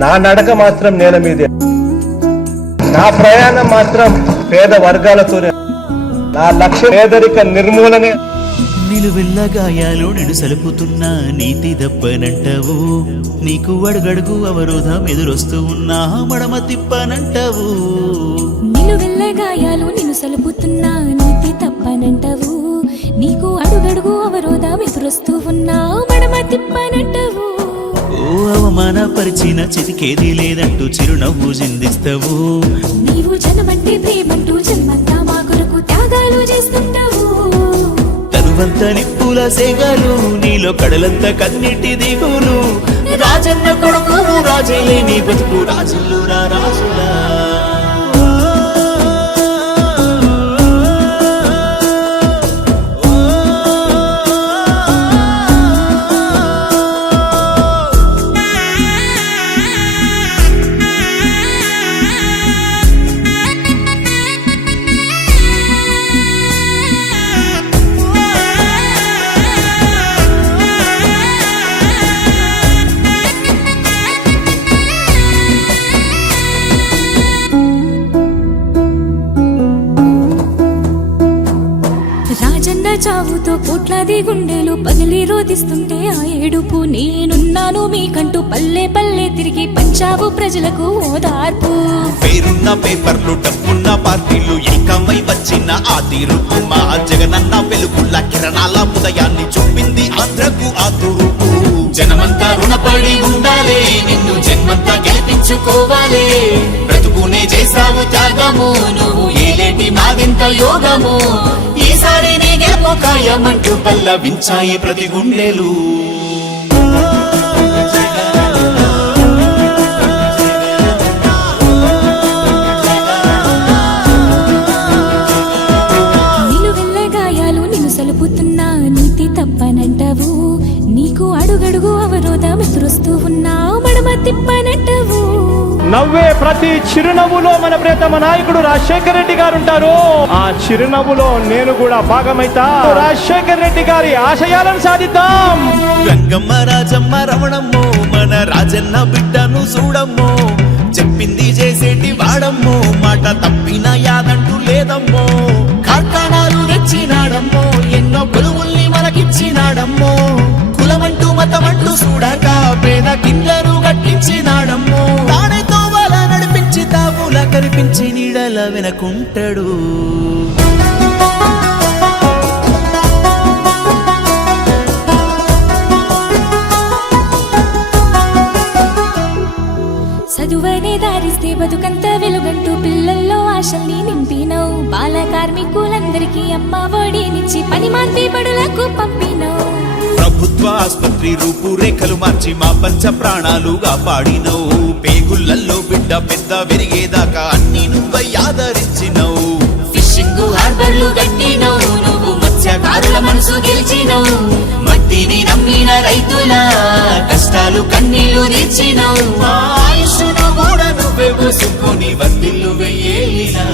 నా నడక మాత్రం నేల మీదే, నా ప్రయాణం మాత్రం పేద వర్గాలతోనే, నా లక్ష్యం పేదరిక నిర్మూలనే. నిలువెల్ల గాయాలు నిన్ను సలుపుతున్నా నీతి దప్పనంటావు, నీకు అడుగడుగు అవరోధం ఎదురొస్తూ ఉన్నా మడమ తిప్పనంటావు. నిలువెల్ల గాయాలు నిన్ను సలుపుతున్నా నీతి తప్పనంటావు, నీకు అడుగడుగు అవరోధం ఎదురొస్తూ ఉన్నా మడమ తిప్పనంటావు. ఓ అవమానపరిచిన చితికేది లేదంటూ చిరునవ్వు చిందిస్తావు. నీవు జనమంటే ప్రేమంటూ జన్మంతా మా కొరకు త్యాగాలు చేస్తుంటావు. తనువంత నిప్పుల సేగలు, నీలో కడలంత కన్నీటి దిగులు. రాజన్న కొడుకు రాజేలే నీ బతుకు, రాజులు రా రాజులా. రాజన్న చావుతో కోట్లాది గుండెలు పగిలి రోధిస్తుంటే ఆ ఏడుపు, నేనున్నాను మీకంటూ పల్లె పల్లె తిరిగి పంచావు ప్రజలకు ఓదార్పు. పేరున్న పేపర్లు డబ్బున్న పార్టీలు ఏకమై వచ్చిన ఆ తీరుపు, మా జగనన్న వెలుగుల కిరణాల ఉదయాన్ని చూపింది ఆంధ్రకు ఆ తూర్పు. జనమంతా రుణపడి ఉండాలి, నిన్ను జన్మంతా గెలిపించుకోవాలి. బ్రతుకునే చేసావు త్యాగము, నువ్వు ఏలేటి మాదింత యోగము. ఈసారి నీ గెలుపు ఖాయమంటూ పల్లవించాయి ప్రతి గుండెలు. నిలువెల్ల గాయాలు నిన్ను సలుపుతున్నా నీతి తప్పనంటావు, నీకు అడుగడుగు అవరోధం ఎదురొస్తూ ఉన్నా మడమ తిప్పనంటావు. నవ్వే ప్రతి చిరునవ్వులో మన ప్రియతమ నాయకుడు రాజశేఖర రెడ్డి గారు ఉంటారు. ఆ చిరునవ్వులో నేను కూడా భాగమైతా. రాజశేఖర రెడ్డి గారి ఆశయాలను సాధిద్దాం. రంగమ్మ రాజమ్మ రమణమ్మో, మన రాజన్న బిడ్డను చూడమ్మో. చెప్పింది చేసేటి వాడమ్మో, మాట తప్పిన యాదంటూ లేదమ్మో. కార్ఖానాలు తెచ్చినాడమ్మో, ఎన్నో కొలువుల్ని మనకిచ్చినాడమ్మో. కులమంటూ మతమంటూ చూడక పేద కిందరు కట్టించినాడమ్మో. తానేతో వాళ్ళ నడిపించి తావులా కనిపించి నీడల వెనకుంటాడు. చదువనే దారిస్తే బతుకంత వెలుగంటూ పిల్లల్లో ఆశల్ని నింపినవు. బాల కార్మికులందరికీ అమ్మ ఒడినిచ్చి పని మాంతి బడులకు పంపినవు. ప్రభుత్వ ఆసుపత్రి రూపురేఖలు మార్చి మా పంచ ప్రాణాలుగా పాడినవు. పేగుళ్ళల్లో బిడ్డ పెద్ద విరిగేదాకా అన్ని నువ్వై ఆదరించినవు. ఫిషింగ్ హార్బర్లు కట్టినవు, నువ్వు మత్స్యకారుల మనసు గెలిచినవు. మట్టిని నమ్మిన రైతుల కష్టాలు కన్నీళ్లు తీర్చినవు. ఆయుష్ను కూడా నువ్వే పోసుకొని వర్దిల్లు వెయ్యేలినా.